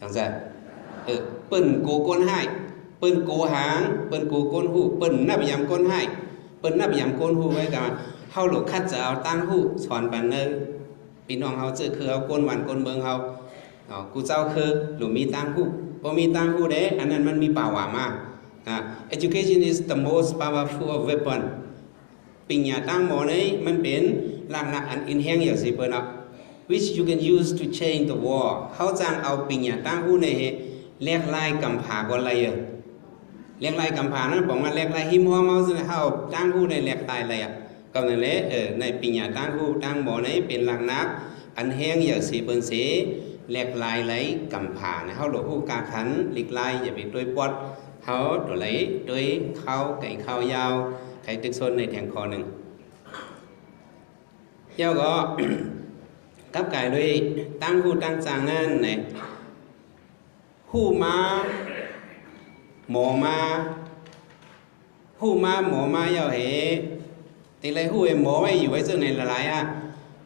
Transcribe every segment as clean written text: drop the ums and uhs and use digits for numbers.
จังซั่นเปิ้นโกก้นให้เปิ้นโกหางเปิ้นโกก้นหูเปิ้นนับยามก้นให้เปิ้นนับยามก้นหูไว้กันเฮาหลกคัดจะเอาตั้งหูสอนปันเนอพี่น้องเฮาเจอคือเอาก้นหวานก้นเมืองเฮากูเจ้าคือหรือมีตั้งหูบ่มีตั้งหูเด้อันนั้นมันมีป่าวามากeducation is the most powerful weapon ปัญญาตั้งหมอนี้มันเป็นหลักนักอันอินแห้งอย่างสิเปิ้นwhich you can use to change the world เขาจ้างเอาปัญญาตั้งหูในแลกไล่กำผาก็ไรแลกไล่กำผานั้นบอกว่าแลกไล่หิมหัวเมาสิเฮาตั้งหูในแลกตายอะไรก็นั่นแหละในปัญญาตั้งหูตั้งหมอนี้เป็นหลักนักอันแห้งอย่างสิเปิ้นเสแลกไล่ไหลกำผานะเฮาหลบฮู้กาขันหลีกไล่อย่าไปด้วยปอดเฮาตัวไหลด้วยเข้าไก่ข้าวยาวไก่ตึกซนในแทงคอหนึ่งเจ้าก็กับไก่ด้วยตั้งหูตั้งจางนั่นไหนหูมาหมอมาหูมาหมอมาเยาเหตีไรหูหมอไว้อยู่ไว้ซึ่งในละลาย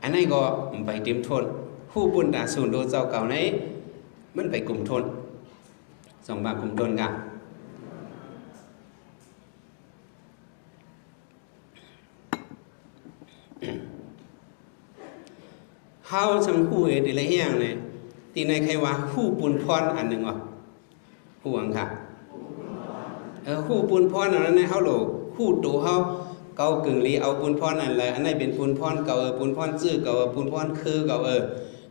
อันนี้ก็ไปเตรียมทนหูบุญตาสูนโดเจ้าเก่าไหนมันไปกลุ่มทนสองบางกลุ่มทนกันเฮาชำหูเดี๋ยวไรเฮียงเนี่ยตีในใครว่าหูปุนพรอันหนึ่งวะหูอังค่ะหูปุนพรอันนั้นเฮาโหลหูตัวเฮาเกากึ่งลีเอาปุนพรอันไรอันนี้เป็นปุนพรเก่าปุนพรซื่อเก่าปุนพรคือเก่า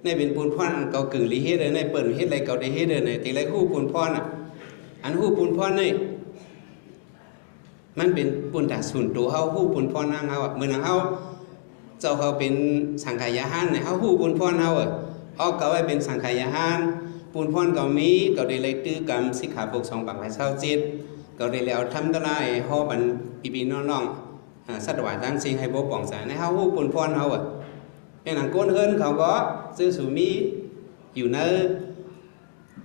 นี่เป็นปุนพรอันเก่ากึ่งลีเฮ็ดเลยนี่เปิดเฮ็ดอะไรเก่าได้เฮ็ดเลยนี่ตีไรหูปุนพรอันหูปุนพรนี่มันเป็นปุนตาสูนตัวเฮาหูปุนพรนางเฮาเหมือนนางเฮาเจ้าเขาเป็นสังขยาหารเนี่ยเขาหูปุนพรเฮาออกก็ไว้เป็นสังขยาหารปุนพรก็มีก็ได้เลยตื้อกรรมสิกขาบท227ก็ได้แล้วทำตะไลฮอบันปีๆน้องๆสัตว์ว่าตั้งสิ่งให้บ่ป่องสายในเฮาหูปุนพรเฮาเป็นหนังก้นเฮิรนเขาก็ซื้อสูมีอยู่ใน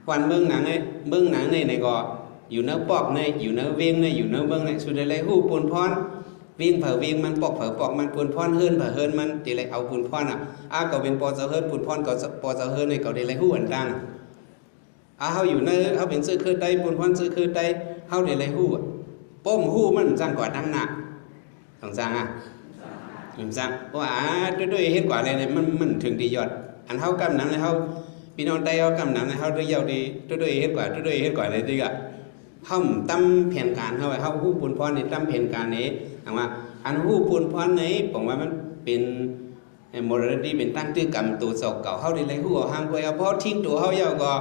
วันเมืองหนังในก็อยู่ในปอกในอยู่ในเวียงในอยู่ในเมืองในสุดได้เลยหูปุนพรวิ่งเผาวิ่งมันปอกเผาปอกมันปุนพรเฮิรนเผาเฮิรนมันตีไรเอาปุนพรก็เป็นปอเจ้าเฮิรนปุนพรก็ปอเจ้าเฮิรนในก็ได้ไรหู้อันดังเฮาอยู่ในเฮาเป็นซื้อคือใดปุนพรซื้อคือใดเฮาได้ไรหู้ป้มหู้มันจังกว่าดังหนักต้องจังจังว่าด้วยเฮ็ดกว่าอะไรเนี่ยมันถึงดียอดอันเฮากำนั้นเลยเฮาพี่น้องใดเฮากำนั้นเลยเฮาด้วยยาวดีด้วยเฮ็ดกว่าอะไรดีอ่ะเฮาตั้มแผนการเฮาเฮาฮู้ปุนพรนี่ตั้มแผนการนี้ว่าอันหูปุนพรนี้ผมว่ามันเป็นโมเดลที่เป็นตั้งตื้อกรรมตัวเจ้าเก่าเฮาได้เลยหูเอาห้างก็เอาเพราะทิ้งตัวเฮาเยาก็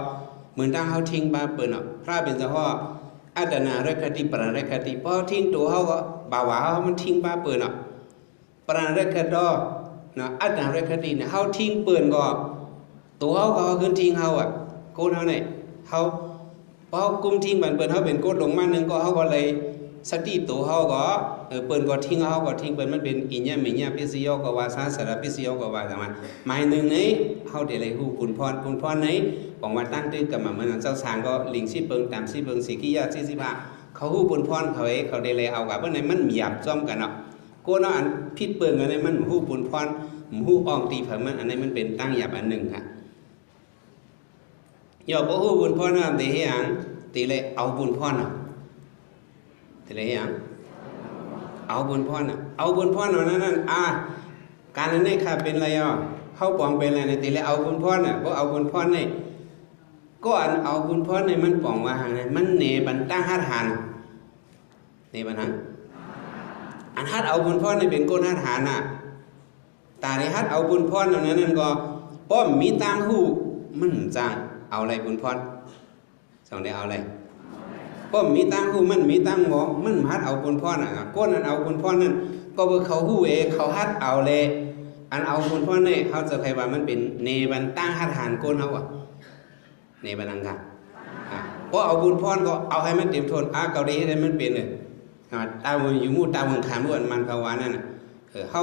เหมือนตั้งเฮาทิ้งบาเปิ้นพระเป็นเจ้าพ่ออัตนาเรคติปรานเรคติเพราะทิ้งตัวเฮาก็บ่าวเฮามันทิ้งบาเปิ้นปรานเรคดอนะอัตนาเรคติเนี่ยเฮาทิ้งเปิ้นก็ตัวเฮาก็ขึ้นทิ้งเฮาโกนเฮาเนี่ยเฮาเพราะกุมทิ้งบันเปิ้นเฮาเป็นโกดลงมานึงก็เฮาก็เลยสติตัวเฮาก็เปิ้นก็ทิ้งเฮาก็ทิ้งเปิ้นมันเป็นอิญญามิญญาปิสิโยก็ว่าสาสารปิสิโยก็ว่าจังว่าหมายนึงนี้เฮาได้เลยฮู้ปุนพรนี้บอกว่าตั้งตื้อกับมาเหมือนเจ้าสางก็ลิงสิเบิ่งตามสิเบิ่งสิกิยา45เขาฮู้ปุนพรเขาได้เลยเอากับเพิ่นมันหยาบจ้อมกันโกนอันผิดเปิ้นอันนี้มันฮู้ปุนพรฮู้อ่องตีเพิ่นมันอันนี้มันเป็นตั้งหยาบอันหนึ่งค่ะอย่าบ่ฮู้ปุนพรนำติเฮ็ดหยังติเลยเอาปุนพรติเลยเฮ็ดหยังเอาบุญพรเอาบุญพรนั้นการนั้นนี่ค่ะเป็นอะไรเข้าปองเป็นอะไรในตีเลยเอาบุญพรเพราะเอาบุญพรนี่ก็อันเอาบุญพรนี่มันปองว่าหางนี่มันเนบันตั้งหัดหันนี่บันหันอันหัดเอาบุญพรนี่เป็นก้นหัดหันตาในหัดเอาบุญพรนั้นก็ป้อมมีตังหูมันจังเอาอะไรบุญพรสองได้เอาอะไรก็มีตังหูมันมีตังหมอมันฮัดเอาปุนพ่อก้นอันเอาปุนพ่อนั่นก็เบอเขาหูเขาฮัดเอาเลยอันเอาปุนพ่อเนี่ยเขาจะใครว่ามันเป็นเนบันตั้งฮัดหานก้นเขาเนบันอังกาเพราะเอาปุนพ่อก็เอาให้มันเต็มทนเกาดีให้มันเป็นเลยตาวนอยู่มู่ตาวนขามด้วยมันเขาว่านั่นเขา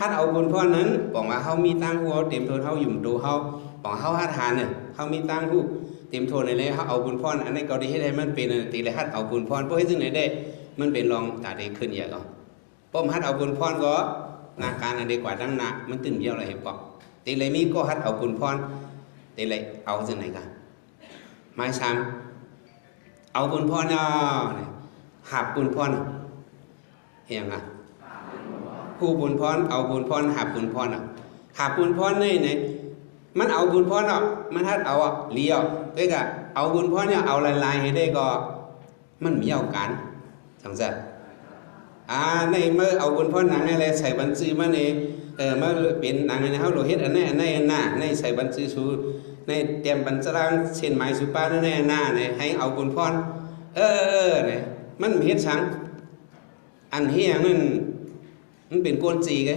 ฮัดเอาปุนพ่อนั้นบอกว่าเขามีตังหูเขาเต็มทนเขาหยุ่มตัวเขาบอกเขาฮัดหานเนี่ยเขามีตังหูเต็มโทนเลยเขาเอาบุญพรอันนี้เกาดีให้ได้มันเป็นตีเลยฮัดเอาบุญพรเพราะให้ซึ่งไหนได้มันเป็นรองตาได้ขึ้นเยอะก็ป้อมฮัดเอาบุญพรก็นาการอันเดียกว่าดังนามันตื่นเยี่ยวอะไรปอกตีเลยมีก็ฮัดเอาบุญพรตีเลยเอาซึ่งไหนกัน ไม้ซ้ำเอาบุญพรเอาหับบุญพรเห็นไหมผู้บุญพรเอาบุญพรหับบุญพรหับบุญพรนี่ไหนมันเอาบุญพรมันทัดเอาเลี้ยวก็กะเอาบุญพรเนี่ยเอาลายๆให้ได้ก็มันมีเอากันจังซะในเมื่อเอาบุญพรหนังอะไรใส่บัญชีมาเนี่ยเมื่อเป็นหนังในเขาโลหิตอันนี้หน้าในใส่บัญชีสูในเตรียมบัญชีร่างเช่นหมายสุป้าในหน้าเนี่ยให้เอาบุญพรเนี่ยมันมีเหตุสังอันเฮียนั่นมันเป็นก้นจีไง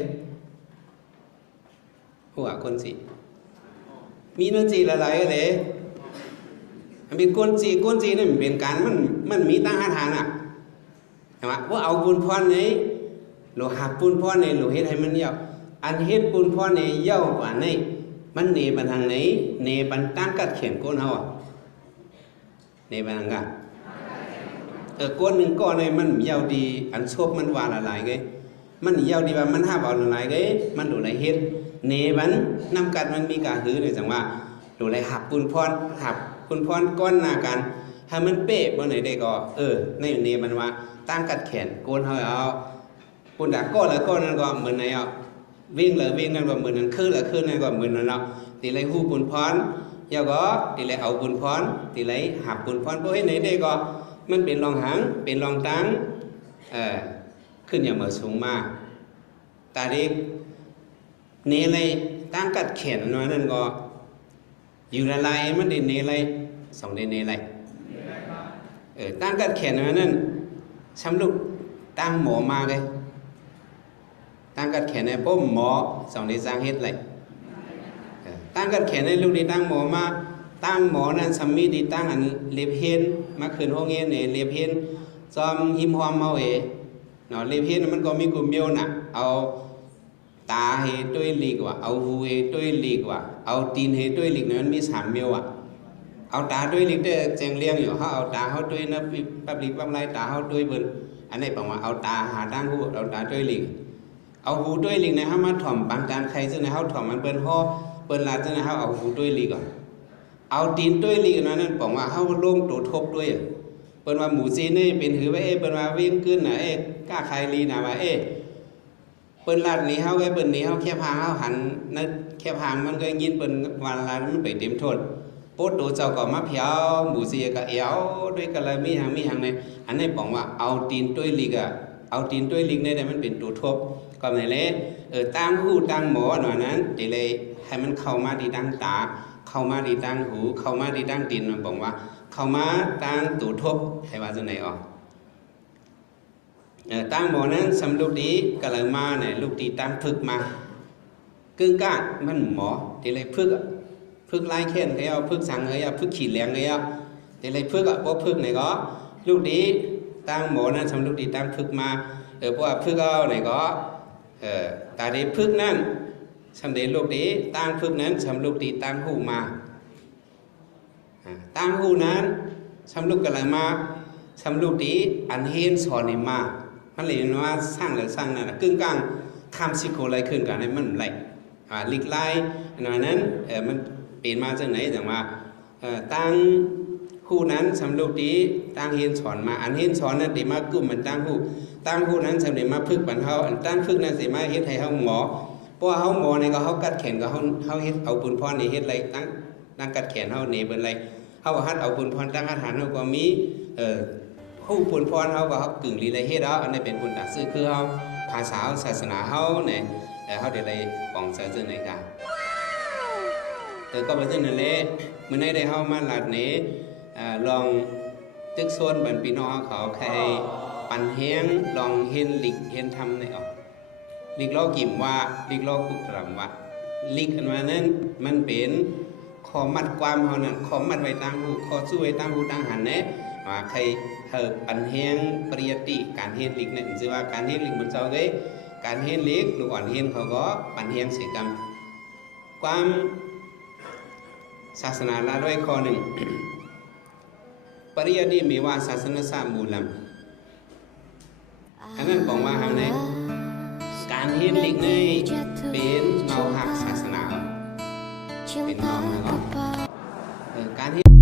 หัวก้นจีมีเนื้อจีละลายเลยมันเป็นก้นจีนี่มันเป็นการมันมีตั้งหาทางใช่ไหมว่าเอาบุญพรนี้โลหักบุญพรนี้โลเฮ็ดให้มันเยอะอันเฮ็ดบุญพรนี้เยอะกว่านี้มันเนบันทางไหนเนบันตั้งกัดเขียนก้นเขาเนบันทางกันก้นหนึ่งก้อนเนี่ยมันเยาวดีอันชบมันวาละลายไงมันเยาวดีว่ามันห้าบเอาละลายไงมันดูไรเฮ็ดเนบันนำกัดมันมีการหื้อเนี่ยจังว่าดูไรหักบุญพรหักบุญพรก้อนหน้ากันถ้ามันเป๊ะบ่ไหนได้ก็ในเนบันว่าตั้งกัดแขนโกนเขาเอาปุ่นด่าก้อนละก้อนนั่นก็เหมือนไหนวิ่งนั่นก็เหมือนนั้นขึ้นนั่นก็เหมือนนั้นตีไรหูบุญพรยาก็ตีไรเอาบุญพรตีไรหักบุญพรเพราะให้ไหนได้ก็มันเป็นรองหางเป็นรองตั้งขึ้นอย่างเหมือนสูงมากตาเด็กเนไรตั้งกัดแขนนั่นก็อยู่ละลายมันได้เนไรสองได้เนไรตั้งกัดแขนนั่นช้ำลูกตั้งหมอมาเลยตั้งกัดแขนในป้มหมอสองได้สร้างเฮ็ดไรตั้งกัดแขนในลูกได้ตั้งหมอมาตั้งหมอนั้นสามีดีตั้งอันเล็บเห็นมาคืนห้องเงี้ยเนี่ยเล็บเห็นจอมหิมหอมเมาเนาะเล็บเห็นมันก็มีกลุ่มเดียวน่ะเอาตาเฮต้วยลีกว่าเอาหูเฮต้วยลีกว่าเอาตีนเฮต้วยลีกเนี่ยมันมีสามเดียวเอาตาต้วยลีกได้แจงเลี้ยงอยู่เขาเอาตาเขาต้วยนะปับลีกปับไล่ตาเขาต้วยเบิ่นอันนี้บอกว่าเอาตาหาตั้งหูเอาตาต้วยลีกเอาหูต้วยลีกในเขามาถ่อมบางการใครซึ่งในเขาถ่อมมันเบิ่นห่อเบิ่นลาซึ่งในเขาเอาหูต้วยลีกก่อนเอาตีนต้วยลีกนั้นบอกว่าเขาลงตัวทบด้วยเปิ้นว่าหมูซีนี่เป็นหือว่าเปิ้นว่าวิ่งขึ้นน่ะกล้าใครลีน่ะว่าเปิ้นลาดนี้เฮาไว้เปิ้นนี้เฮาแค่พางเฮาหันนั่นแค่พางมันก็ยินเปิ้นวันลามันไปเต็มทนโปดตัวเจ้าก็มาเพียวหมูซีก็เอวด้วยกันเลยมีหางในอันนี้บอกว่าเอาตีนต้วยลีกเอาตีนต้วยลีกนี่ได้มันเป็นตัวทบก็ไหนเลยตั้งหูตั้งหมอหน่อยนั้นได้เลยให้มันเข้ามาที่ตั้งตาเข้ามาดีตั้งหูเข้ามาดีตั้งตีนมันบอกว่าเข้ามาตั้งตูทบให้ว่าจะไหนออกตั้งหมอนั้นสำลูกดีก็เลยมาเนี่ยลูกดีตั้งพึกมากึ่งก้างมันหมอที่เลยพึกไล่แค้นเขาพึกสั่งเขาพึกขีดแหลงเขาที่เลยพึกเพราะพึกไหนก็ลูกดีตั้งหมอนั้นสำลูกดีตั้งพึกมาเพราะว่าพึกเอาไหนก็ตาดีพึกนั่นสำเร็จลูกดีตั้งพึกนั้นสำลูกดีตั้งหูมาตั้งหูนั้นสำลูกกระไรมาสำลูกดีอันเห็นสอนในมามันเลยว่าสร้างหรือสร้างนั่นกึ่งกลางคำสิโคอะไรขึ้นกันให้มันไหลลิกไล่หน่อยนั้นมันเปลี่ยนมาจากไหนจากว่าตั้งหูนั้นสำลูกดีตั้งเห็นสอนมาอันเห็นสอนนั้นเดี๋ยวมากุ่มมันตั้งหูนั้นสำเร็จมาพึกบันเทาอันตั้งพึกนั้นเสียมาเฮ็ดให้เขาหมอเพราะเขาหมอเนี่ยก็เขากัดแขนก็เขาเฮ็ดเอาบุญพรนี่เฮ็ดอะไรตั้งกัดแขนเขาเนี่ยเป็นอะไรเขาฮัดเอาบุญพรตั้งอาหารเขาก็มีผู้บุญพรเขาก็เขากึ่งลีไรเฮ็ดเอาอันนี้เป็นบุญตักซื้อคือเขาภาษาศาสนาเขาเนี่ยเขาเดี๋ยวอะไรปองเสริมในการก็เป็นเช่นนั้นแหละเมื่อได้เขามาหลัดนี้ลองตึกโซนบันปีน้องเขาใครปั่นเฮียงลองเห็นลิกเห็นทำในออกลิกล้อกิ่มว่าลิกล้อกุกรำว่าลิกอันว่านั้นมันเป็นขอมัดความเขานั้นขอมัดไว้ตั้งหูขอสู้ไว้ตั้งหูตั้งหันเนะว่าใครปั่นเฮียงปริยติการเห็นลิกเนี่ยคือว่าการเห็นลิกบนเสาเกยการเห็นลิกลูกอ่อนเห็นเขาก็ปั่นเฮียงเสียกรรมความศาสนาละด้วยข้อหนึ่งปริยติมีว่าศาสนาสามูลัมอันนั้นบอกว่าทางไหนการเห็นลิกนี่เป็นเงาหักศาสนาเป็นเงาหักการเห็น